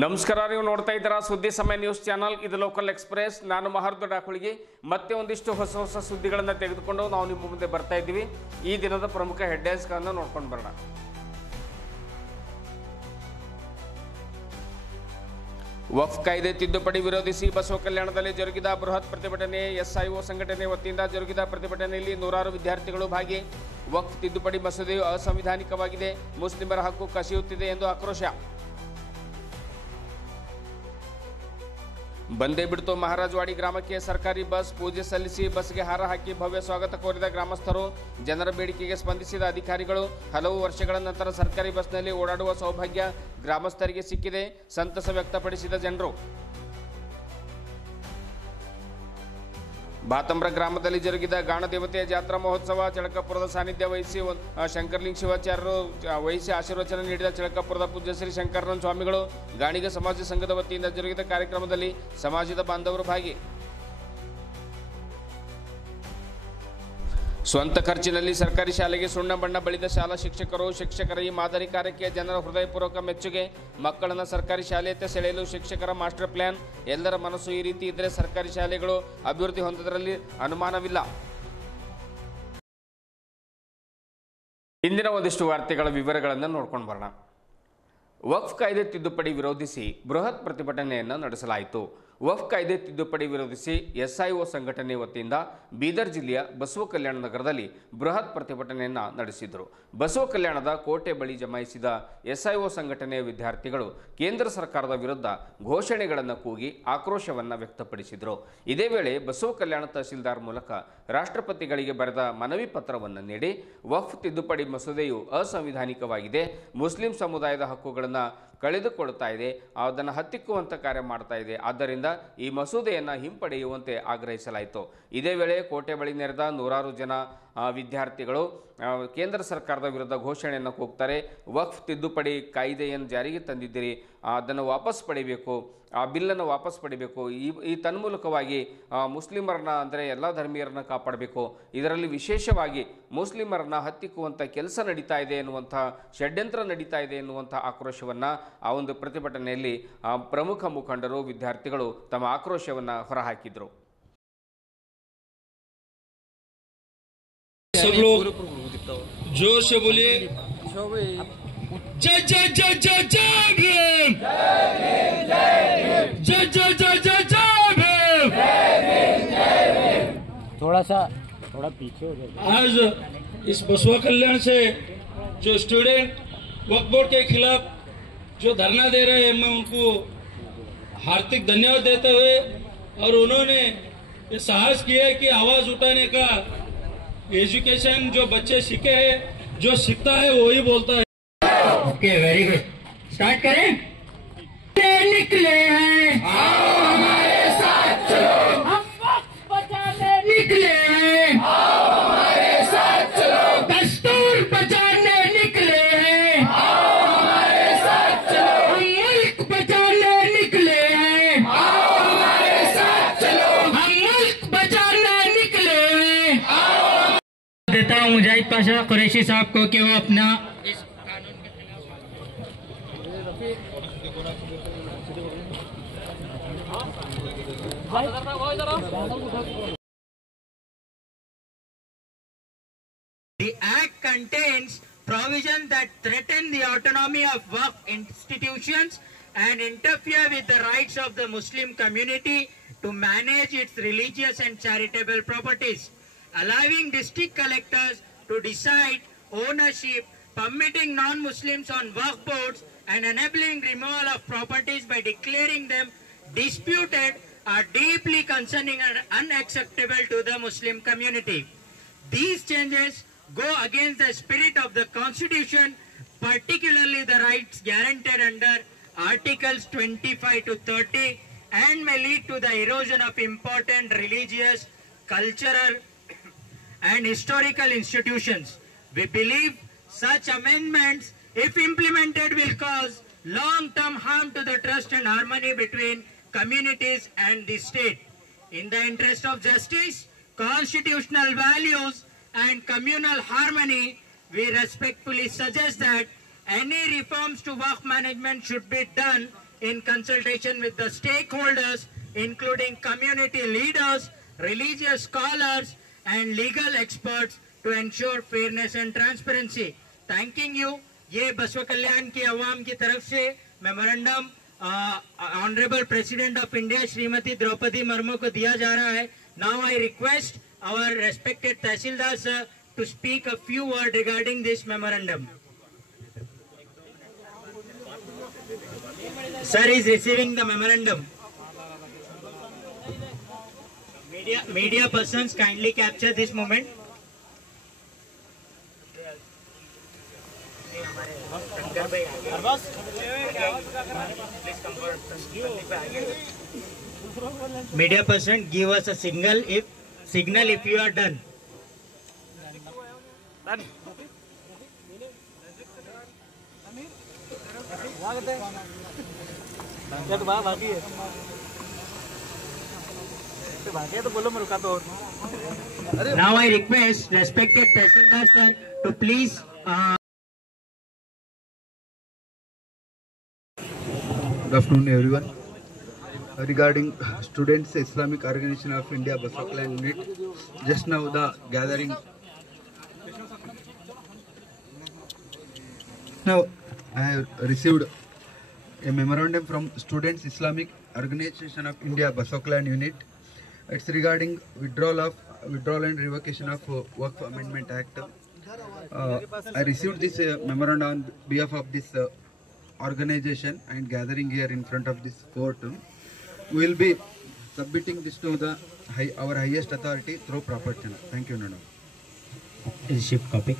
ನಮಸ್ಕಾರ, ನೀವು ನೋಡ್ತಾ ಇದ್ದೀರಾ ಸುದ್ದಿ ಸಮಯ ನ್ಯೂಸ್ ಚಾನಲ್. ಇದು ಲೋಕಲ್ ಎಕ್ಸ್ಪ್ರೆಸ್. ನಾನು ಮಹರ್ದು ಡಾಕುಳಿಗೆ ಮತ್ತೆ ಒಂದಿಷ್ಟು ಹೊಸ ಸುದ್ದಿಗಳನ್ನು ತೆಗೆದುಕೊಂಡು ನಾವು ನಿಮ್ಮ ಮುಂದೆ ಬರ್ತಾ ಇದ್ದೀವಿ. ಈ ದಿನದ ಪ್ರಮುಖ ಹೆಡ್ಲೈನ್ಸ್ಗಳನ್ನು ನೋಡ್ಕೊಂಡು ಬರೋಣ. ವಕ್ಫ್ ಕಾಯ್ದೆ ತಿದ್ದುಪಡಿ ವಿರೋಧಿಸಿ ಬಸವ ಕಲ್ಯಾಣದಲ್ಲಿ ಜರುಗಿದ ಬೃಹತ್ ಪ್ರತಿಭಟನೆ. ಎಸ್ಐಒ ಸಂಘಟನೆ ವತಿಯಿಂದ ಜರುಗಿದ ಪ್ರತಿಭಟನೆಯಲ್ಲಿ ನೂರಾರು ವಿದ್ಯಾರ್ಥಿಗಳು ಭಾಗಿ. ವಕ್ಫ್ ತಿದ್ದುಪಡಿ ಮಸೂದೆಯು ಅಸಂವಿಧಾನಿಕವಾಗಿದೆ, ಮುಸ್ಲಿಮರ ಹಕ್ಕು ಕಸಿಯುತ್ತಿದೆ ಎಂದು ಆಕ್ರೋಶ. ಬಂದೇ ಬಿಡ್ತು ಮಹಾರಾಜವಾಡಿ ಗ್ರಾಮಕ್ಕೆ ಸರ್ಕಾರಿ ಬಸ್. ಪೂಜೆ ಸಲ್ಲಿಸಿ ಬಸ್ಗೆ ಹಾರ ಹಾಕಿ ಭವ್ಯ ಸ್ವಾಗತ ಕೋರಿದ ಗ್ರಾಮಸ್ಥರು. ಜನರ ಬೇಡಿಕೆಗೆ ಸ್ಪಂದಿಸಿದ ಅಧಿಕಾರಿಗಳು. ಹಲವು ವರ್ಷಗಳ ನಂತರ ಸರ್ಕಾರಿ ಬಸ್ನಲ್ಲಿ ಓಡಾಡುವ ಸೌಭಾಗ್ಯ ಗ್ರಾಮಸ್ಥರಿಗೆ ಸಿಕ್ಕಿದೆ, ಸಂತಸ ವ್ಯಕ್ತಪಡಿಸಿದ ಜನರು. ಬಾತಂಬ್ರ ಗ್ರಾಮದಲ್ಲಿ ಜರುಗಿದ ಗಾಣದೇವತೆಯ ಜಾತ್ರಾ ಮಹೋತ್ಸವ. ಚಳಕಪುರದ ಸಾನ್ನಿಧ್ಯ ವಹಿಸಿ ಶಂಕರಲಿಂಗ ಶಿವಾಚಾರ್ಯರು ವಹಿಸಿ ಆಶೀರ್ವಚನ ನೀಡಿದ ಚಳಕಪುರದ ಪೂಜ್ಯ ಶ್ರೀ ಶಂಕರನ ಸ್ವಾಮಿಗಳು. ಗಾಣಿಗ ಸಮಾಜ ಸಂಘದ ವತಿಯಿಂದ ಜರುಗಿದ ಕಾರ್ಯಕ್ರಮದಲ್ಲಿ ಸಮಾಜದ ಬಾಂಧವರು ಭಾಗಿ. ಸ್ವಂತ ಖರ್ಚಿನಲ್ಲಿ ಸರ್ಕಾರಿ ಶಾಲೆಗೆ ಸುಣ್ಣ ಬಣ್ಣ ಬಳಿದ ಶಾಲಾ ಶಿಕ್ಷಕರು. ಶಿಕ್ಷಕರ ಈ ಮಾದರಿ ಕಾರ್ಯಕ್ಕೆ ಜನರ ಹೃದಯಪೂರ್ವಕ ಮೆಚ್ಚುಗೆ. ಮಕ್ಕಳನ್ನು ಸರ್ಕಾರಿ ಶಾಲೆಯತ್ತ ಸೆಳೆಯಲು ಶಿಕ್ಷಕರ ಮಾಸ್ಟರ್ ಪ್ಲಾನ್. ಎಲ್ಲರ ಮನಸ್ಸು ಈ ರೀತಿ ಇದ್ದರೆ ಸರ್ಕಾರಿ ಶಾಲೆಗಳು ಅಭಿವೃದ್ಧಿ ಹೊಂದೋದರಲ್ಲಿ ಅನುಮಾನವಿಲ್ಲ. ಇಂದಿನ ಒಂದಿಷ್ಟು ವಾರ್ತೆಗಳ ವಿವರಗಳನ್ನು ನೋಡ್ಕೊಂಡು ಬರೋಣ. ವಕ್ಫ್ ಕಾಯ್ದೆ ತಿದ್ದುಪಡಿ ವಿರೋಧಿಸಿ ಬೃಹತ್ ಪ್ರತಿಭಟನೆಯನ್ನು ನಡೆಸಲಾಯಿತು. ವಕ್ಫ್ ಕಾಯ್ದೆ ತಿದ್ದುಪಡಿ ವಿರೋಧಿಸಿ ಎಸ್ಐಒ ಸಂಘಟನೆ ವತಿಯಿಂದ ಬೀದರ್ ಜಿಲ್ಲೆಯ ಬಸವ ಕಲ್ಯಾಣ ನಗರದಲ್ಲಿ ಬೃಹತ್ ಪ್ರತಿಭಟನೆಯನ್ನು ನಡೆಸಿದರು. ಬಸವ ಕಲ್ಯಾಣದ ಕೋಟೆ ಬಳಿ ಜಮಾಯಿಸಿದ ಎಸ್ಐಒ ಸಂಘಟನೆಯ ವಿದ್ಯಾರ್ಥಿಗಳು ಕೇಂದ್ರ ಸರ್ಕಾರದ ವಿರುದ್ಧ ಘೋಷಣೆಗಳನ್ನು ಕೂಗಿ ಆಕ್ರೋಶವನ್ನು ವ್ಯಕ್ತಪಡಿಸಿದರು. ಇದೇ ವೇಳೆ ಬಸವ ಕಲ್ಯಾಣ ತಹಸೀಲ್ದಾರ್ ಮೂಲಕ ರಾಷ್ಟ್ರಪತಿಗಳಿಗೆ ಬರೆದ ಮನವಿ ಪತ್ರವನ್ನು ನೀಡಿ ವಕ್ಫ್ ತಿದ್ದುಪಡಿ ಮಸೂದೆಯು ಅಸಂವಿಧಾನಿಕವಾಗಿದೆ, ಮುಸ್ಲಿಂ ಸಮುದಾಯದ ಹಕ್ಕುಗಳನ್ನು ಕಳೆದುಕೊಳ್ಳುತ್ತಾ ಇದೆ, ಅದನ್ನು ಹತ್ತಿಕ್ಕುವಂಥ ಕಾರ್ಯ ಮಾಡ್ತಾ ಇದೆ, ಆದ್ದರಿಂದ ಈ ಮಸೂದೆಯನ್ನು ಹಿಂಪಡೆಯುವಂತೆ ಆಗ್ರಹಿಸಲಾಯಿತು. ಇದೇ ವೇಳೆ ಕೋಟೆ ಬಳಿ ನೆರೆದ ನೂರಾರು ಜನ ವಿದ್ಯಾರ್ಥಿಗಳು ಕೇಂದ್ರ ಸರ್ಕಾರದ ವಿರುದ್ಧ ಘೋಷಣೆಯನ್ನು ಕೂಗ್ತಾರೆ. ವಕ್ಫ್ ತಿದ್ದುಪಡಿ ಕಾಯ್ದೆಯನ್ನು ಜಾರಿಗೆ ತಂದಿದ್ದೀರಿ, ಅದನ್ನು ವಾಪಸ್ ಪಡಿಬೇಕು, ಆ ಬಿಲ್ಲನ್ನು ವಾಪಸ್ ಪಡಿಬೇಕು. ಈ ತನ್ಮೂಲಕವಾಗಿ ಮುಸ್ಲಿಮರನ್ನ ಅಂದರೆ ಎಲ್ಲ ಧರ್ಮೀಯರನ್ನ ಕಾಪಾಡಬೇಕು, ಇದರಲ್ಲಿ ವಿಶೇಷವಾಗಿ ಮುಸ್ಲಿಮರನ್ನ ಹತ್ತಿಕ್ಕುವಂಥ ಕೆಲಸ ನಡೀತಾ ಇದೆ ಎನ್ನುವಂಥ ಷಡ್ಯಂತ್ರ ನಡೀತಾ ಇದೆ ಎನ್ನುವಂಥ ಆಕ್ರೋಶವನ್ನು ಆ ಒಂದು ಪ್ರತಿಭಟನೆಯಲ್ಲಿ ಪ್ರಮುಖ ಮುಖಂಡರು ವಿದ್ಯಾರ್ಥಿಗಳು ತಮ್ಮ ಆಕ್ರೋಶವನ್ನು ಹೊರಹಾಕಿದರು. सब लोग जोर से बोलिए जय जय जय जय जय भीम, जय जय जय जय जय भीम। थोड़ा पीछे हो जाए। आज इस बसवा कल्याण से जो स्टूडेंट वक्फ बोर्ड के खिलाफ जो धरना दे रहे हैं, मैं उनको हार्दिक धन्यवाद देते हुए, और उन्होंने ये साहस किया है कि आवाज उठाने का एजुकेशन जो बच्चे सीखे हैं, जो सीखता है वही बोलता है। Okay, very good. स्टार्ट करें। निकले हैं, आओ हमारे साथ चलो, हम वक्त बचाने निकले हैं, आओ हमारे साथ चलो, दस्तूर बचाने निकले हैं, आओ हमारे साथ चलो, हम मुल्क बचाने निकले हैं, आओ हमारे साथ चलो, हम मुल्क बचाने निकले हैं, आओ। देता हूँ मुजाहिद पाशा कुरैशी साहब को कि वो अपना इस कानून के खिलाफ। The Act contains provisions that threaten the autonomy of Waqf institutions and interfere with the rights of the Muslim community to manage its religious and charitable properties, allowing district collectors to decide ownership, permitting non-Muslims on Waqf boards, and enabling removal of properties by declaring them disputed are deeply concerning and unacceptable to the Muslim community. These changes go against the spirit of the Constitution, particularly the rights guaranteed under Articles 25 to 30, and may lead to the erosion of important religious, cultural, and historical institutions. We believe such amendments, if implemented, will cause long-term harm to the trust and harmony between communities and the state. In the interest of justice, constitutional values, and communal harmony, we respectfully suggest that any reforms to Waqf management should be done in consultation with the stakeholders, including community leaders, religious scholars, and legal experts to ensure fairness and transparency. Thanking you. ये बसवा कल्याण की अवाम की तरफ से memorandum honourable president of India Shrimati Draupadi Murmu को दिया जा रहा है. Now I request our respected Tahsildar sir to speak a few words regarding this memorandum. Sir is receiving the memorandum. Media persons kindly capture this moment. Media person, give us a signal if you are done. Now I request respected Tahsildar sir to please Good afternoon, everyone. Regarding Students Islamic Organization of India Baswa Kalyan Unit, just now the gathering. Now I have received a memorandum from Students Islamic Organization of India Baswa Kalyan Unit. It's regarding withdrawal and revocation of Waqf Amendment Act. I received this memorandum on behalf of this organization and gathering here in front of this court. We will be submitting this to the our highest authority through proper channel. Thank you, Nano. Receipt copy.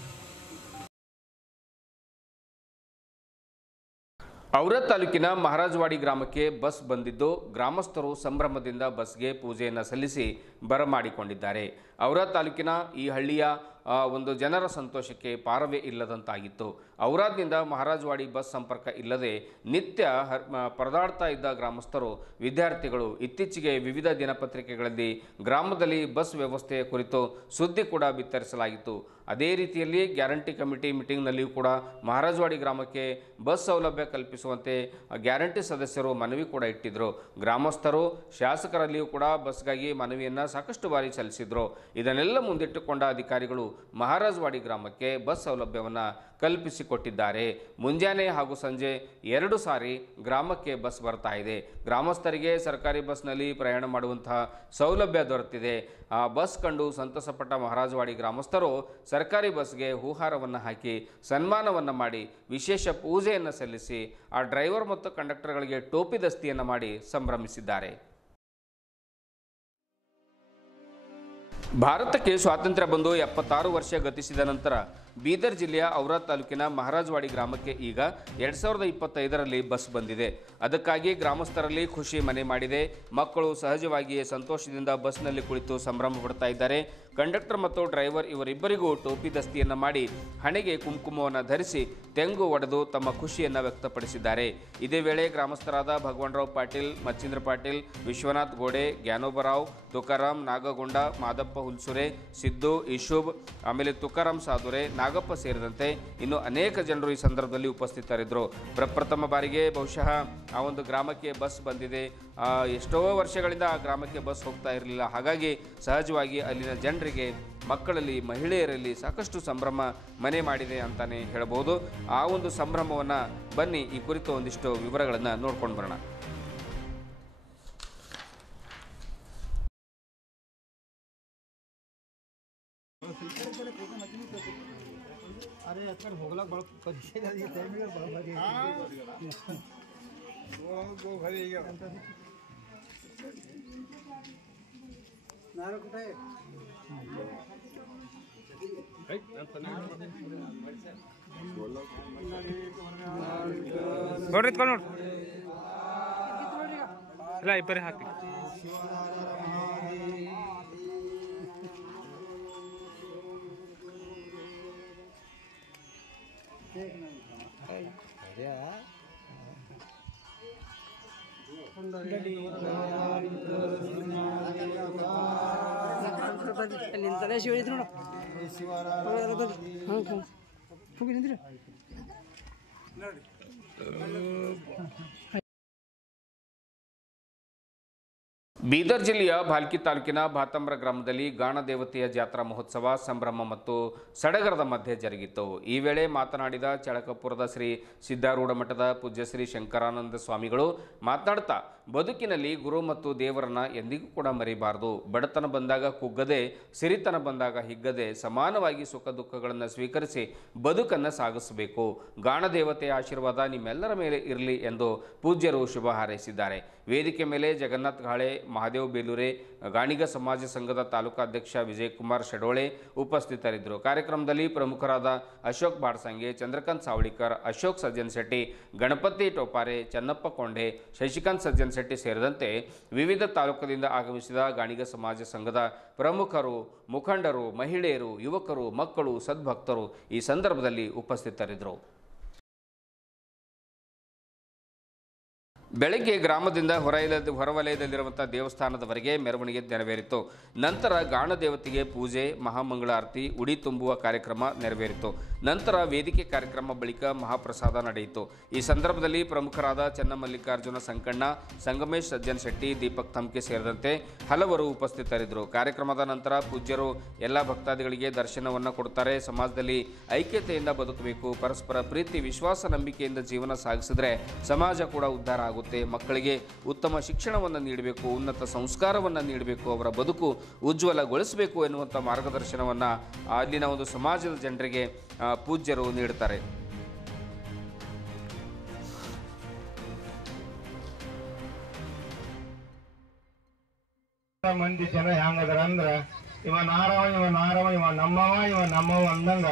Aurad ತಾಲೂಕಿನ ಮಹಾರಾಜವಾಡಿ ಗ್ರಾಮಕ್ಕೆ bus ಬಂದಿದ್ದು ಗ್ರಾಮಸ್ಥರು ಸಂಭ್ರಮದಿಂದ ಬಸ್ಗೆ ಪೂಜೆಯನ್ನು ಸಲ್ಲಿಸಿ ಬರಮಾಡಿಕೊಂಡಿದ್ದಾರೆ. ಔರಾದ್ ತಾಲೂಕಿನ ಈ ಹಳ್ಳಿಯ ಒಂದು ಜನರ ಸಂತೋಷಕ್ಕೆ ಪಾರವೇ ಇಲ್ಲದಂತಾಗಿತ್ತು. ಔರಾದ್ನಿಂದ ಮಹಾರಾಜವಾಡಿ ಬಸ್ ಸಂಪರ್ಕ ಇಲ್ಲದೆ ನಿತ್ಯ ಪರದಾಡ್ತಾ ಇದ್ದ ಗ್ರಾಮಸ್ಥರು, ವಿದ್ಯಾರ್ಥಿಗಳು ಇತ್ತೀಚೆಗೆ ವಿವಿಧ ದಿನಪತ್ರಿಕೆಗಳಲ್ಲಿ ಗ್ರಾಮದಲ್ಲಿ ಬಸ್ ವ್ಯವಸ್ಥೆಯ ಕುರಿತು ಸುದ್ದಿ ಕೂಡ ಬಿತ್ತರಿಸಲಾಗಿತ್ತು. ಅದೇ ರೀತಿಯಲ್ಲಿ ಗ್ಯಾರಂಟಿ ಕಮಿಟಿ ಮೀಟಿಂಗ್ನಲ್ಲಿಯೂ ಕೂಡ ಮಹಾರಾಜವಾಡಿ ಗ್ರಾಮಕ್ಕೆ ಬಸ್ ಸೌಲಭ್ಯ ಕಲ್ಪಿಸುವಂತೆ ಗ್ಯಾರಂಟಿ ಸದಸ್ಯರು ಮನವಿ ಕೂಡ ಇಟ್ಟಿದ್ದರು. ಗ್ರಾಮಸ್ಥರು ಶಾಸಕರಲ್ಲಿಯೂ ಕೂಡ ಬಸ್ಗಾಗಿ ಮನವಿಯನ್ನು ಸಾಕಷ್ಟು ಬಾರಿ ಸಲ್ಲಿಸಿದ್ರು. ಇದನ್ನೆಲ್ಲ ಮುಂದಿಟ್ಟುಕೊಂಡ ಅಧಿಕಾರಿಗಳು ಮಹಾರಾಜವಾಡಿ ಗ್ರಾಮಕ್ಕೆ ಬಸ್ ಸೌಲಭ್ಯವನ್ನು ಕಲ್ಪಿಸಿಕೊಟ್ಟಿದ್ದಾರೆ. ಮುಂಜಾನೆ ಹಾಗೂ ಸಂಜೆ 2 ಸಾರಿ ಗ್ರಾಮಕ್ಕೆ ಬಸ್ ಬರ್ತಾ ಇದೆ. ಗ್ರಾಮಸ್ಥರಿಗೆ ಸರ್ಕಾರಿ ಬಸ್ನಲ್ಲಿ ಪ್ರಯಾಣ ಮಾಡುವಂತಹ ಸೌಲಭ್ಯ ದೊರೆತಿದೆ. ಆ ಬಸ್ ಕಂಡು ಸಂತಸಪಟ್ಟ ಮಹಾರಾಜವಾಡಿ ಗ್ರಾಮಸ್ಥರು ಸರ್ಕಾರಿ ಬಸ್ಗೆ ಹೂಹಾರವನ್ನು ಹಾಕಿ ಸನ್ಮಾನವನ್ನು ಮಾಡಿ ವಿಶೇಷ ಪೂಜೆಯನ್ನು ಸಲ್ಲಿಸಿ ಆ ಡ್ರೈವರ್ ಮತ್ತು ಕಂಡಕ್ಟರ್ಗಳಿಗೆ ಟೋಪಿ ದಸ್ತಿಯನ್ನು ಮಾಡಿ ಸಂಭ್ರಮಿಸಿದ್ದಾರೆ. ಭಾರತಕ್ಕೆ ಸ್ವಾತಂತ್ರ್ಯ ಬಂದು 76 ವರ್ಷ ಗತಿಸಿದ ನಂತರ ಬೀದರ್ ಜಿಲ್ಲೆಯ ಔರಾದ್ ತಾಲೂಕಿನ ಮಹಾರಾಜವಾಡಿ ಗ್ರಾಮಕ್ಕೆ ಈಗ 2025ರಲ್ಲಿ ಬಸ್ ಬಂದಿದೆ. ಅದಕ್ಕಾಗಿ ಗ್ರಾಮಸ್ಥರಲ್ಲಿ ಖುಷಿ ಮನೆ ಮಾಡಿದೆ. ಮಕ್ಕಳು ಸಹಜವಾಗಿಯೇ ಸಂತೋಷದಿಂದ ಬಸ್ನಲ್ಲಿ ಕುಳಿತು ಸಂಭ್ರಮ ಪಡ್ತಾ ಇದ್ದಾರೆ. ಕಂಡಕ್ಟರ್ ಮತ್ತು ಡ್ರೈವರ್ ಇವರಿಬ್ಬರಿಗೂ ಟೋಪಿ ದಸ್ತಿಯನ್ನು ಮಾಡಿ ಹಣೆಗೆ ಕುಂಕುಮವನ್ನು ಧರಿಸಿ ತೆಂಗು ಒಡೆದು ತಮ್ಮ ಖುಷಿಯನ್ನು ವ್ಯಕ್ತಪಡಿಸಿದ್ದಾರೆ. ಇದೇ ವೇಳೆ ಗ್ರಾಮಸ್ಥರಾದ ಭಗವಾನರಾವ್ ಪಾಟೀಲ್, ಮಚ್ಚಿಂದ್ರ ಪಾಟೀಲ್, ವಿಶ್ವನಾಥ್ ಗೋಡೆ, ಜ್ಞಾನೋಬರಾವ್, ತುಕಾರಾಮ್ ನಾಗಗೊಂಡ, ಮಾದಪ್ಪ ಹುಲ್ಸುರೆ, ಸಿದ್ದು, ಇಶೂಬ್, ಆಮೇಲೆ ತುಕಾರಾಮ್ ಸಾದುರೆ, ನಾಗಪ್ಪ ಸೇರಿದಂತೆ ಇನ್ನು ಅನೇಕ ಜನರು ಈ ಸಂದರ್ಭದಲ್ಲಿ ಉಪಸ್ಥಿತರಿದ್ದರು. ಪ್ರಪ್ರಥಮ ಬಾರಿಗೆ ಬಹುಶಃ ಆ ಒಂದು ಗ್ರಾಮಕ್ಕೆ ಬಸ್ ಬಂದಿದೆ. ಎಷ್ಟೋ ವರ್ಷಗಳಿಂದ ಆ ಗ್ರಾಮಕ್ಕೆ ಬಸ್ ಹೋಗ್ತಾ ಇರಲಿಲ್ಲ. ಹಾಗಾಗಿ ಸಹಜವಾಗಿ ಅಲ್ಲಿನ ಜನರಿಗೆ, ಮಕ್ಕಳಲ್ಲಿ, ಮಹಿಳೆಯರಲ್ಲಿ ಸಾಕಷ್ಟು ಸಂಭ್ರಮ ಮನೆ ಮಾಡಿದೆ ಅಂತಾನೆ ಹೇಳಬಹುದು. ಆ ಒಂದು ಸಂಭ್ರಮವನ್ನು ಬನ್ನಿ ಈ ಕುರಿತು ಒಂದಿಷ್ಟು ವಿವರಗಳನ್ನು ನೋಡ್ಕೊಂಡು ಬರೋಣ. अरे आजकाल भोगला बड़ा पक्षी झाली टाइमिंग बड़ा भारी वो घरी गया नारो कुठे ನೋಡ್ರಿ ಕಲ್ ನೋಡ್ರಿ ಇಲ್ಲ ಇಬ್ಬರೇ ಹಾಕಿ ನಿಂತಲೇ ಶಿವಳಿದ್ರು ನೋಡು ಹೋಗಿ ನಿಂದ್ರಿ ಬೀದರ್ ಜಿಲ್ಲೆಯ ಭಾಲ್ಕಿ ತಾಲೂಕಿನ ಭಾತಂಬ್ರ ಗ್ರಾಮದಲ್ಲಿ ಗಾಣ ದೇವತೆಯ ಜಾತ್ರಾ ಮಹೋತ್ಸವ ಸಂಭ್ರಮ ಮತ್ತು ಸಡಗರದ ಮಧ್ಯೆ ಜರುಗಿತು. ಈ ವೇಳೆ ಮಾತನಾಡಿದ ಚಳಕಪುರದ ಶ್ರೀ ಸಿದ್ಧಾರೂಢ ಮಠದ ಪೂಜ್ಯ ಶ್ರೀ ಶಂಕರಾನಂದ ಸ್ವಾಮಿಗಳು ಮಾತನಾಡ್ತಾ, ಬದುಕಿನಲ್ಲಿ ಗುರು ಮತ್ತು ದೇವರನ್ನ ಎಂದಿಗೂ ಕೂಡ ಮರಿಬಾರದು. ಬಡತನ ಬಂದಾಗ ಕುಗ್ಗದೆ, ಸಿರಿತನ ಬಂದಾಗ ಹಿಗ್ಗದೆ, ಸಮಾನವಾಗಿ ಸುಖ ದುಃಖಗಳನ್ನು ಸ್ವೀಕರಿಸಿ ಬದುಕನ್ನು ಸಾಗಿಸಬೇಕು. ಗಾಣ ದೇವತೆಯ ಆಶೀರ್ವಾದ ನಿಮ್ಮೆಲ್ಲರ ಮೇಲೆ ಇರಲಿ ಎಂದು ಪೂಜ್ಯರು ಶುಭ ಹಾರೈಸಿದ್ದಾರೆ. ವೇದಿಕೆ ಮೇಲೆ ಜಗನ್ನಾಥ್ ಗಾಳೆ, ಮಹಾದೇವ್ ಬೇಲೂರೆ, ಗಾಣಿಗ ಸಮಾಜ ಸಂಘದ ತಾಲೂಕಾಧ್ಯಕ್ಷ ವಿಜಯಕುಮಾರ್ ಶೆಡೋಳೆ ಉಪಸ್ಥಿತರಿದ್ದರು. ಕಾರ್ಯಕ್ರಮದಲ್ಲಿ ಪ್ರಮುಖರಾದ ಅಶೋಕ್ ಬಾಡ್ಸಂಗೆ, ಚಂದ್ರಕಾಂತ್ ಸಾವಳಿಕರ್, ಅಶೋಕ್ ಸಜ್ಜನ್ ಶೆಟ್ಟಿ, ಗಣಪತಿ ಟೋಪಾರೆ, ಚನ್ನಪ್ಪ ಕೊಂಡೆ, ಶಶಿಕಾಂತ್ ಸಜ್ಜನ್ ಶೆಟ್ಟಿ ಸೇರಿದಂತೆ ವಿವಿಧ ತಾಲೂಕದಿಂದ ಆಗಮಿಸಿದ ಗಾಣಿಗ ಸಮಾಜ ಸಂಘದ ಪ್ರಮುಖರು, ಮುಖಂಡರು, ಮಹಿಳೆಯರು, ಯುವಕರು, ಮಕ್ಕಳು, ಸದ್ಭಕ್ತರು ಈ ಸಂದರ್ಭದಲ್ಲಿ ಉಪಸ್ಥಿತರಿದ್ದರು. ಬೆಳಗ್ಗೆ ಗ್ರಾಮದಿಂದ ಹೊರವಲಯದಲ್ಲಿರುವಂಥ ದೇವಸ್ಥಾನದವರೆಗೆ ಮೆರವಣಿಗೆ ನೆರವೇರಿತು. ನಂತರ ಗಾಣ ದೇವತೆಗೆ ಪೂಜೆ, ಮಹಾಮಂಗಳಾರತಿ, ಉಡಿ ತುಂಬುವ ಕಾರ್ಯಕ್ರಮ ನೆರವೇರಿತು. ನಂತರ ವೇದಿಕೆ ಕಾರ್ಯಕ್ರಮ ಬಳಿಕ ಮಹಾಪ್ರಸಾದ ನಡೆಯಿತು. ಈ ಸಂದರ್ಭದಲ್ಲಿ ಪ್ರಮುಖರಾದ ಚನ್ನಮಲ್ಲಿಕಾರ್ಜುನ ಸಂಕಣ್ಣ, ಸಂಗಮೇಶ್ ಸಜ್ಜನ್ ಶೆಟ್ಟಿ, ದೀಪಕ್ ಥಮ್ಕೆ ಸೇರಿದಂತೆ ಹಲವರು ಉಪಸ್ಥಿತರಿದ್ದರು. ಕಾರ್ಯಕ್ರಮದ ನಂತರ ಪೂಜ್ಯರು ಎಲ್ಲ ಭಕ್ತಾದಿಗಳಿಗೆ ದರ್ಶನವನ್ನು ಕೊಡ್ತಾರೆ. ಸಮಾಜದಲ್ಲಿ ಐಕ್ಯತೆಯಿಂದ ಬದುಕಬೇಕು, ಪರಸ್ಪರ ಪ್ರೀತಿ, ವಿಶ್ವಾಸ, ನಂಬಿಕೆಯಿಂದ ಜೀವನ ಸಾಗಿಸಿದ್ರೆ ಸಮಾಜ ಕೂಡ ಉದ್ಧಾರ ಆಗುತ್ತೆ. ಮಕ್ಕಳಿಗೆ ಉತ್ತಮ ಶಿಕ್ಷಣವನ್ನು ನೀಡಬೇಕು, ಉನ್ನತ ಸಂಸ್ಕಾರವನ್ನು ನೀಡಬೇಕು, ಅವರ ಬದುಕು ಉಜ್ವಲಗೊಳಿಸಬೇಕು ಎನ್ನುವಂಥ ಮಾರ್ಗದರ್ಶನವನ್ನು ಅಲ್ಲಿನ ಒಂದು ಸಮಾಜದ ಜನರಿಗೆ ಪೂಜ್ಯರು ನೀಡುತ್ತಾರೆ. ಮಂದಿ ಜನ ಹೆಂಗದಾರ ಅಂದ್ರ ಇವ ನಾರವ, ಇವ ನಾರವ, ಇವ ನಮ್ಮವ, ಇವ ನಮ್ಮವ ಅಂದಂಗ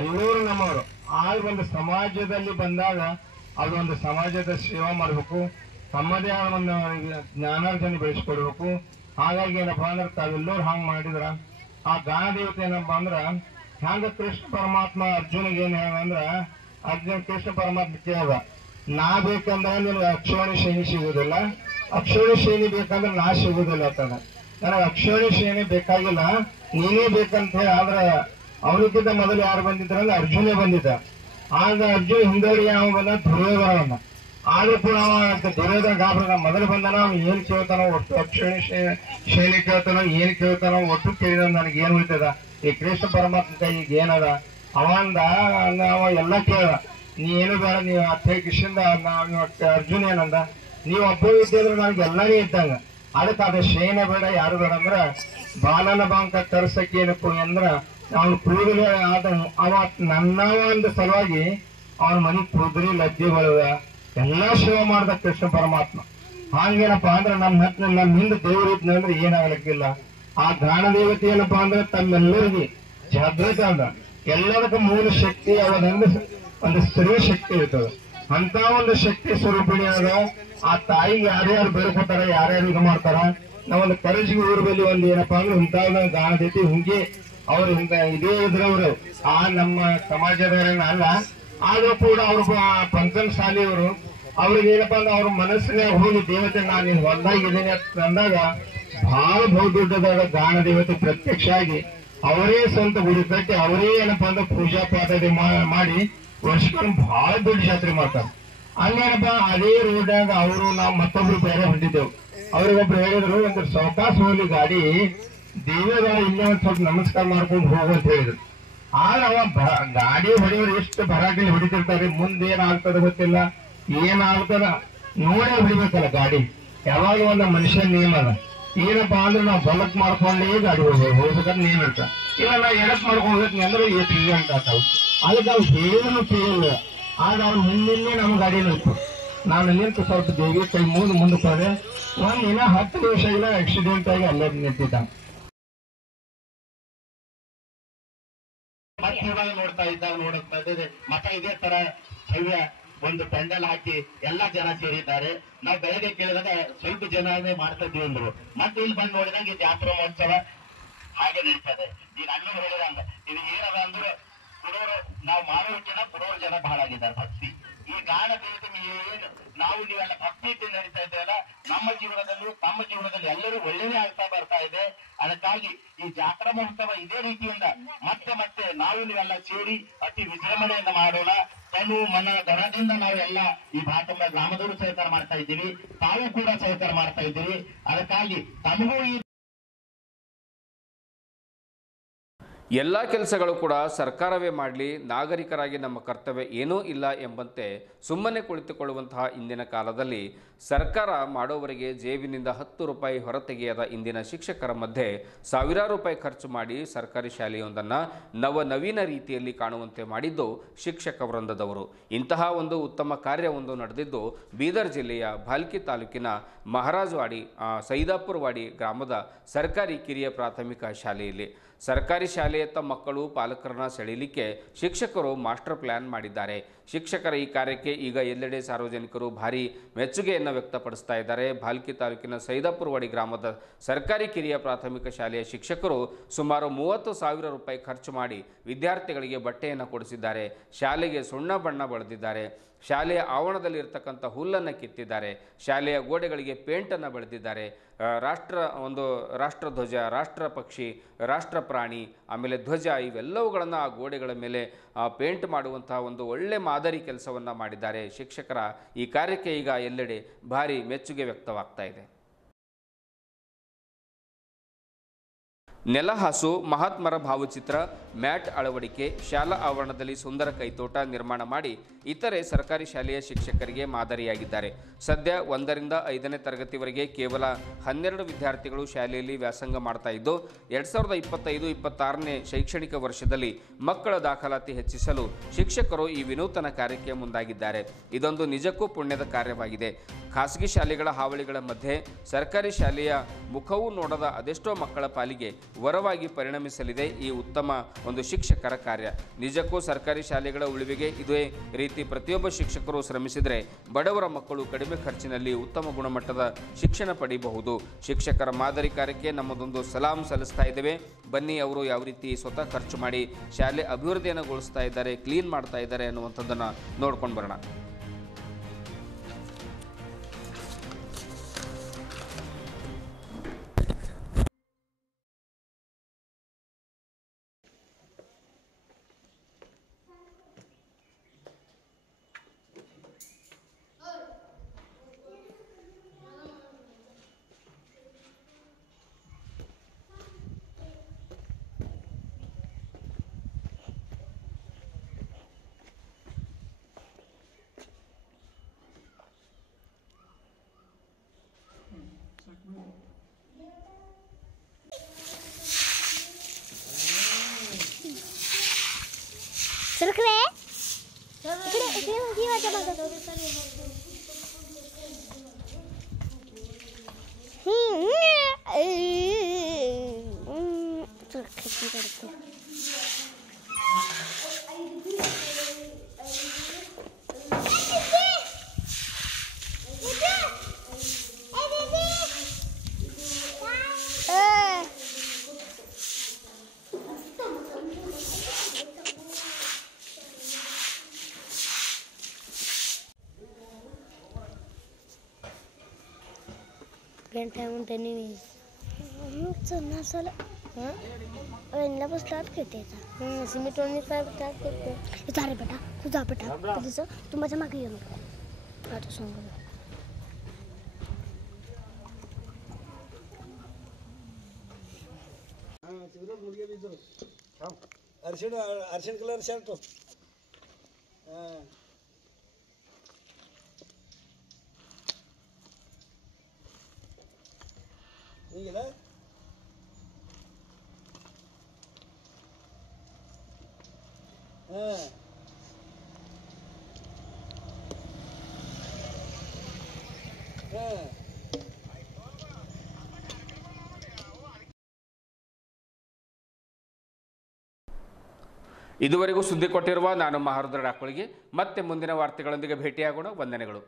ಎಲ್ಲರೂ ನಮ್ಮವರು. ಆಗ ಒಂದು ಸಮಾಜದಲ್ಲಿ ಬಂದಾಗ ಅದೊಂದು ಸಮಾಜದ ಸೇವಾ ಮಾಡಬೇಕು, ತಮ್ಮದೇ ಆದ ಒಂದು ಜ್ಞಾನಾರ್ಜನೆ ಬೆಳೆಸ್ಕೊಡ್ಬೇಕು. ಹಾಗಾಗಿ ಏನಪ್ಪಾ ಅಂದ್ರೆ ತಾವೆಲ್ಲರೂ ಹಂಗ್ ಮಾಡಿದ್ರ ಆ ಗಾಣ ದೇವತೆ ಏನಪ್ಪಾ ಅಂದ್ರ ಹೆಂಗ ಕೃಷ್ಣ ಪರಮಾತ್ಮ ಅರ್ಜುನಿಗೆ ಏನ್ ಹೇಳಂದ್ರ, ಅರ್ಜುನ ಕೃಷ್ಣ ಪರಮಾತ್ಮ ಕೇಳ, ನಾ ಬೇಕಂದ್ರ ನಿನ್ಗೆ ಅಕ್ಷೋಣಿ ಶೈನಿ ಸಿಗುದಿಲ್ಲ, ಅಕ್ಷೋಣಿ ಶೈನಿ ಬೇಕಂದ್ರೆ ನಾ ಸಿಗುದಿಲ್ಲ ಅಂತಂದ. ನನಗೆ ಅಕ್ಷೋಣಿ ಶೈನಿ ಬೇಕಾಗಿಲ್ಲ, ನೀನೇ ಬೇಕಂತ ಹೇಳಿ. ಆದ್ರ ಅವನಿಗಿಂತ ಮೊದಲು ಯಾರು ಬಂದಿದ್ರ ಅಂದ್ರೆ ಅರ್ಜುನೇ ಬಂದಿದ್ದ. ಆಗ ಅರ್ಜುನ್ ಹಿಂದೋಡಿ ಯಾವ ಬಂದ ದುರ್ಯೋಧನ. ಆದ್ರೂ ಕೂಡ ದುರ್ಯೋಧನ ಗಾಬರ ಮೊದಲು ಬಂದನ, ಅವ್ನು ಏನ್ ಕೇಳ್ತಾನೋ ಒಟ್ಟು ಅಕ್ಷೋಣಿ ಶೈಲಿ ಕೇಳ್ತಾನೋ ಏನ್ ಕೇಳ್ತಾನೋ ಒಟ್ಟು ಕೇಳಿದ ನನಗೆ ಏನ್ ಉಳಿತದ ಈ ಕೃಷ್ಣ ಪರಮಾತ್ಮ ಕೈಗೆ ಏನದ ಅವಂದ ಅವ ಎಲ್ಲ ಕೇಳ. ನೀ ಏನು ಬೇಡ, ನೀವು ಅತ್ತೆ ಕಿಶಿಂದ ಅರ್ಜುನ ಏನಂದ, ನೀವ್ ಒಬ್ಬ ಇದ್ದಿದ್ರೆ ನನಗೆ ಎಲ್ಲಾನೇ ಇದ್ದಂಗ, ಅದಕ್ಕೆ ಅದ ಶೇನ ಬೇಡ, ಯಾರು ಬೇಡ ಅಂದ್ರ ಬಾಲನ ಬಾಂಕ ಕರ್ಸಕ್ಕೆ ಏನಪ್ಪು ಅಂದ್ರ ಅವನು ಕೂದಲೇ ಆದ ಅವ ನನ್ನವ ಅಂದ ಸಲುವಾಗಿ ಅವನ ಮನಿ ಕೂದಲಿ ಲಜ್ಜೆಗಳ ಎಲ್ಲಾ ಸೇವೆ ಮಾಡ್ದ ಕೃಷ್ಣ ಪರಮಾತ್ಮ. ಹಾಗೇನಪ್ಪಾ ಅಂದ್ರೆ ನಮ್ಮ ಹಿಂದೆ ದೇವ್ರ ಇದ್ನಂದ್ರೆ ಏನಾಗ್ಲಿಕ್ಕಿಲ್ಲ. ಆ ಗಾಣ ದೇವತೆ ಏನಪ್ಪಾ ಅಂದ್ರೆ ತಮ್ಮೆಲ್ಲರಿಗೆ ಜಾಗೃತ ಅಂದ. ಎಲ್ಲದಕ್ಕೂ ಮೂಲ ಶಕ್ತಿ ಅವನಂದ್ರೆ ಒಂದು ಸ್ತ್ರೀ ಶಕ್ತಿ ಇರ್ತದೆ. ಅಂತ ಒಂದು ಶಕ್ತಿ ಸ್ವರೂಪಿಣಿಯಾಗ ಆ ತಾಯಿಗೆ ಯಾರ್ಯಾರು ಬೇಡ್ಕೊತಾರ, ಯಾರ್ಯಾರು ಇದು ಮಾಡ್ತಾರ, ನಾವೊಂದು ಕರಜಿಗೆ ಊರ ಬಳಿ ಒಂದು ಏನಪ್ಪಾ ಅಂದ್ರೆ ಇಂಥ ಗಾಣ ದೇವತೆ ಹಿಂಗೆ ಅವ್ರು ಇದೇ ಇದ್ರವ್ರು ಆ ನಮ್ಮ ಸಮಾಜದವರೇನ ಅಲ್ಲ. ಆದ್ರೂ ಕೂಡ ಅವ್ರು ಪಂಚಮ ಶಾಲೆಯವರು ಅವ್ರಿಗೆ ಏನಪ್ಪಾ ಅಂದ್ರೆ ಅವ್ರ ಮನಸ್ಸಿನಾಗ ಹೋಗಿ ದೇವತೆ ನಾನು ನಿನ್ ಹೊಲ್ದಾಗಿದ್ದೀನಿ ಅಂತ ಅಂದಾಗ ಬಹಳ ಬಹುದೊಡ್ಡದಾದ ಗಾಣ ದೇವತೆ ಪ್ರತ್ಯಕ್ಷ ಆಗಿ ಅವರೇ ಸ್ವಂತ ಗುಡಿ ಕಟ್ಟಿ ಅವರೇ ಏನಪ್ಪಾ ಅಂದ್ರೆ ಪೂಜಾ ಪಾಠ ಮಾಡಿ ವರ್ಷಕ್ಕೊಮ್ಮೆ ಬಹಳ ದೊಡ್ಡ ಜಾತ್ರೆ ಮಾಡ್ತಾರೆ. ಹಂಗೇನಪ್ಪಾ ಅದೇ ರೋಡ್ನಾಗ ಅವರು ನಾವು ಮತ್ತೊಬ್ರು ಬೇರೆ ಹೊಂದಿದ್ದೆವು. ಅವ್ರಿಗೊಬ್ರು ಹೇಳಿದ್ರು, ಒಂದು ಸಾವಕಾಶ ಹೋಗ್ಲಿ ಗಾಡಿ, ದೇವರ ಇಲ್ಲೇ ಒಂದ್ ಸ್ವಲ್ಪ ನಮಸ್ಕಾರ ಮಾಡ್ಕೊಂಡು ಹೋಗು ಅಂತ ಹೇಳಿದ್ರು. ಆದ್ರೆ ಅವ ಗಾಡಿ ಹೊಡೆಯೋರು ಎಷ್ಟು ಭರಾಟೆ ಹೊಡಿತಿರ್ತಾರೆ, ಮುಂದೆ ಏನಾಗ್ತದ ಗೊತ್ತಿಲ್ಲ, ಏನಾಗ್ತದ ನೋಡೇ ಹೊಡಿಬೇಕಲ್ಲ ಗಾಡಿ. ಯಾವಾಗ ಒಂದು ಮನುಷ್ಯನ ನಿಯಮ ಅದ, ಏನಪ್ಪಾ ಅಂದ್ರೆ ನಾವು ಬಲಕ್ ಮಾಡ್ಕೊಂಡೇ ಗಾಡಿ ಹೋಗ್ಬೇಕಂತ ನೇಮ್ ಇರ್ತ. ಇಲ್ಲ ನಾವು ಎಡಕ್ ಮಾಡ್ಕೊಂಡು ಹೋಗ್ತೀನಿ ಅಂದ್ರೆ ಆಕ್ಸಿಡೆಂಟ್ ಆಗ್ತಾವ. ಅದಕ್ಕೆ ಅವ್ರು ಹೇಳಿದ್ರು ಕೇಳಿಲ್ಲ. ಆಗ ಅವ್ರು ಹಿಂದಿನ್ನೇ ನಮ್ಮ ಗಾಡಿ ನಿಲ್ತು. ನಾನು ನಿಂತು ಸ್ವಲ್ಪ ದೇವಿ ಕೈ ಮುಂದಕ್ಕೆ ಹೋದೆ. ಒಂದಿನ 10 ನಿಮಿಷ ಇಲ್ಲ ಆಕ್ಸಿಡೆಂಟ್ ಆಗಿ ಅಲ್ಲೇ ನಿಂತಿದ್ದ. ಇವಾಗ ನೋಡ್ತಾ ಇದ್ದೇವೆ ಮತ ಇದೇ ತರ ಭವ್ಯ ಒಂದು ಪೆಂಡಲ್ ಹಾಕಿ ಎಲ್ಲಾ ಜನ ಸೇರಿದ್ದಾರೆ. ನಾವು ಬೆಳಗ್ಗೆ ಕೇಳಿದಾಗ ಸ್ವಲ್ಪ ಜನನೇ ಮಾಡ್ತಾ ಇದ್ದೀವಿ ಅಂದ್ರು. ಮತ್ತೆ ಇಲ್ಲಿ ಬಂದು ನೋಡಿದಾಗ ಈ ಜಾತ್ರಾ ಮಹೋತ್ಸವ ಹಾಗೆ ನಡೀತದೆ. ಈಗ ಅಣ್ಣ ಹೇಳಿದಂಗ ಇದು ಏನದ ಅಂದ್ರೆ ಕೊಡೋರು ನಾವು ಮಾಡೋರ್ಕಿಂತ ಕೊಡೋರು ಜನ ಬಹಳ ಆಗಿದ್ದಾರೆ. ಭಕ್ತಿ ಈ ಗಾಣ ದೇವತೆ ಏನು ನಾವು ನೀವೆಲ್ಲ ಭಕ್ತಿ ಇಟ್ಟು ನಡೀತಾ ಇದ್ದೇವಲ್ಲ, ನಮ್ಮ ಜೀವನದಲ್ಲೂ ತಮ್ಮ ಜೀವನದಲ್ಲಿ ಎಲ್ಲರೂ ಒಳ್ಳೆಯದೇ ಆಗ್ತಾ ಬರ್ತಾ ಇದೆ. ಅದಕ್ಕಾಗಿ ಈ ಜಾತ್ರಾ ಮಹೋತ್ಸವ ಇದೇ ರೀತಿಯಿಂದ ಮತ್ತೆ ಮತ್ತೆ ನಾವು ನೀವೆಲ್ಲ ಸೇರಿ ಅತಿ ವಿಜೃಂಭಣೆಯಿಂದ ಮಾಡೋಣ. ತನು ಮನ ಧನದಿಂದ ನಾವೆಲ್ಲ ಈ ಭಾಗದ ಗ್ರಾಮದವರು ಸಹಕಾರ ಮಾಡ್ತಾ ಇದ್ದೀವಿ, ತಾವು ಕೂಡ ಸಹಕಾರ ಮಾಡ್ತಾ ಇದ್ದೀವಿ. ಅದಕ್ಕಾಗಿ ತಮಗೂ ಈ ಎಲ್ಲ ಕೆಲಸಗಳು ಕೂಡ ಸರ್ಕಾರವೇ ಮಾಡಲಿ, ನಾಗರಿಕರಾಗಿ ನಮ್ಮ ಕರ್ತವ್ಯ ಏನೂ ಇಲ್ಲ ಎಂಬಂತೆ ಸುಮ್ಮನೆ ಕುಳಿತುಕೊಳ್ಳುವಂತಹ ಇಂದಿನ ಕಾಲದಲ್ಲಿ ಸರ್ಕಾರ ಮಾಡೋವರೆಗೆ ಜೇಬಿನಿಂದ 10 ರೂಪಾಯಿ ಹೊರತೆಗೆಯದ ಇಂದಿನ ಶಿಕ್ಷಕರ ಮಧ್ಯೆ ಸಾವಿರಾರು ರೂಪಾಯಿ ಖರ್ಚು ಮಾಡಿ ಸರ್ಕಾರಿ ಶಾಲೆಯೊಂದನ್ನು ನವನವೀನ ರೀತಿಯಲ್ಲಿ ಕಾಣುವಂತೆ ಮಾಡಿದ್ದು ಶಿಕ್ಷಕ ವೃಂದದವರು. ಇಂತಹ ಒಂದು ಉತ್ತಮ ಕಾರ್ಯವೊಂದು ನಡೆದಿದ್ದು ಬೀದರ್ ಜಿಲ್ಲೆಯ ಭಾಲ್ಕಿ ತಾಲೂಕಿನ ಮಹಾರಾಜವಾಡಿ ಸೈದಾಪುರವಾಡಿ ಗ್ರಾಮದ ಸರ್ಕಾರಿ ಕಿರಿಯ ಪ್ರಾಥಮಿಕ ಶಾಲೆಯಲ್ಲಿ. ಸರ್ಕಾರಿ ಶಾಲೆಯತ್ತ ಮಕ್ಕಳು ಪಾಲಕರನ್ನ ಸೆಳೆಯಲಿಕ್ಕೆ ಶಿಕ್ಷಕರು ಮಾಸ್ಟರ್ ಪ್ಲಾನ್ ಮಾಡಿದ್ದಾರೆ. ಶಿಕ್ಷಕರ ಈ ಕಾರ್ಯಕ್ಕೆ ಈಗ ಎಲ್ಲೆಡೆ ಸಾರ್ವಜನಿಕರು ಭಾರಿ ಮೆಚ್ಚುಗೆಯನ್ನು ವ್ಯಕ್ತಪಡಿಸ್ತಾ ಇದ್ದಾರೆ. ಭಾಲ್ಕಿ ತಾಲೂಕಿನ ಸೈದಾಪುರವಾಡಿ ಗ್ರಾಮದ ಸರ್ಕಾರಿ ಕಿರಿಯ ಪ್ರಾಥಮಿಕ ಶಾಲೆಯ ಶಿಕ್ಷಕರು ಸುಮಾರು 30,000 ರೂಪಾಯಿ ಖರ್ಚು ಮಾಡಿ ವಿದ್ಯಾರ್ಥಿಗಳಿಗೆ ಬಟ್ಟೆಯನ್ನು ಕೊಡಿಸಿದ್ದಾರೆ. ಶಾಲೆಗೆ ಸುಣ್ಣ ಬಣ್ಣ ಬಳಿದಿದ್ದಾರೆ. ಶಾಲೆಯ ಆವರಣದಲ್ಲಿ ಇರತಕ್ಕಂಥ ಹುಲ್ಲನ್ನು ಕಿತ್ತಿದ್ದಾರೆ. ಶಾಲೆಯ ಗೋಡೆಗಳಿಗೆ ಪೇಂಟನ್ನು ಬಳಿದಿದ್ದಾರೆ. ರಾಷ್ಟ್ರಧ್ವಜ, ರಾಷ್ಟ್ರ ಪಕ್ಷಿ, ರಾಷ್ಟ್ರ ಪ್ರಾಣಿ, ಆಮೇಲೆ ಧ್ವಜ ಇವೆಲ್ಲವುಗಳನ್ನು ಆ ಗೋಡೆಗಳ ಮೇಲೆ ಪೇಂಟ್ ಮಾಡುವಂತಹ ಒಂದು ಒಳ್ಳೆ ಮಾದರಿ ಕೆಲಸವನ್ನು ಮಾಡಿದ್ದಾರೆ. ಶಿಕ್ಷಕರ ಈ ಕಾರ್ಯಕ್ಕೆ ಈಗ ಎಲ್ಲೆಡೆ ಭಾರಿ ಮೆಚ್ಚುಗೆ ವ್ಯಕ್ತವಾಗ್ತಾ ಇದೆ. ನೆಲಹಾಸು, ಮಹಾತ್ಮರ ಭಾವಚಿತ್ರ, ಮ್ಯಾಟ್ ಅಳವಡಿಕೆ, ಶಾಲಾ ಆವರಣದಲ್ಲಿ ಸುಂದರ ಕೈತೋಟ ನಿರ್ಮಾಣ ಮಾಡಿ ಇತರೆ ಸರ್ಕಾರಿ ಶಾಲೆಯ ಶಿಕ್ಷಕರಿಗೆ ಮಾದರಿಯಾಗಿದ್ದಾರೆ. ಸದ್ಯ 1ರಿಂದ 5ನೇ ತರಗತಿವರೆಗೆ ಕೇವಲ 12 ವಿದ್ಯಾರ್ಥಿಗಳು ಶಾಲೆಯಲ್ಲಿ ವ್ಯಾಸಂಗ ಮಾಡ್ತಾ ಇದ್ದು 2025-26ನೇ ಶೈಕ್ಷಣಿಕ ವರ್ಷದಲ್ಲಿ ಮಕ್ಕಳ ದಾಖಲಾತಿ ಹೆಚ್ಚಿಸಲು ಶಿಕ್ಷಕರು ಈ ವಿನೂತನ ಕಾರ್ಯಕ್ಕೆ ಮುಂದಾಗಿದ್ದಾರೆ. ಇದೊಂದು ನಿಜಕ್ಕೂ ಪುಣ್ಯದ ಕಾರ್ಯವಾಗಿದೆ. ಖಾಸಗಿ ಶಾಲೆಗಳ ಹಾವಳಿಗಳ ಮಧ್ಯೆ ಸರ್ಕಾರಿ ಶಾಲೆಯ ಮುಖವೂ ನೋಡದ ಅದೆಷ್ಟೋ ಮಕ್ಕಳ ಪಾಲಿಗೆ ವರವಾಗಿ ಪರಿಣಮಿಸಲಿದೆ ಈ ಉತ್ತಮ ಒಂದು ಶಿಕ್ಷಕರ ಕಾರ್ಯ. ನಿಜಕ್ಕೂ ಸರ್ಕಾರಿ ಶಾಲೆಗಳ ಉಳಿವಿಗೆ ಇದೇ ರೀತಿ ಪ್ರತಿಯೊಬ್ಬ ಶಿಕ್ಷಕರು ಶ್ರಮಿಸಿದರೆ ಬಡವರ ಮಕ್ಕಳು ಕಡಿಮೆ ಖರ್ಚಿನಲ್ಲಿ ಉತ್ತಮ ಗುಣಮಟ್ಟದ ಶಿಕ್ಷಣ ಪಡೆಯಬಹುದು. ಶಿಕ್ಷಕರ ಮಾದರಿ ಕಾರ್ಯಕ್ಕೆ ನಮ್ಮದೊಂದು ಸಲಾಂ ಸಲ್ಲಿಸ್ತಾ ಇದ್ದೇವೆ. ಬನ್ನಿ, ಅವರು ಯಾವ ರೀತಿ ಸ್ವತಃ ಖರ್ಚು ಮಾಡಿ ಶಾಲೆ ಅಭಿವೃದ್ಧಿಯನ್ನುಗೊಳಿಸ್ತಾ ಇದ್ದಾರೆ, ಕ್ಲೀನ್ ಮಾಡ್ತಾ ಇದ್ದಾರೆ ಅನ್ನುವಂಥದ್ದನ್ನು ನೋಡ್ಕೊಂಡು ಬರೋಣ. सरकले इकडे इकडे ही वाचा बघा सरकती करते ಗಂಟೆ ಉಂಟೆ ನೀವು ಚೆನ್ನಾಗಿ ಎಲ್ಲ ಸ್ಟಾರ್ಟ್ घेते सिमेंट वरनी स्टार्ट करते इतारे बेटा तुझा बेटा तुझं तू माझ्या मागे ये आता सांग अर्शन कलर शर्ट ಹೀಗಿಲ್ಲ ಇದುವರೆಗೂ ಸುದ್ದಿ ಕೊಟ್ಟಿರುವ ನಾನು ಮಹಾರುದ್ರ ಡಾಕೋಳಿಗೆ ಮತ್ತೆ ಮುಂದಿನ ವಾರ್ತೆಗಳೊಂದಿಗೆ ಭೇಟಿಯಾಗೋಣ. ವಂದನೆಗಳು.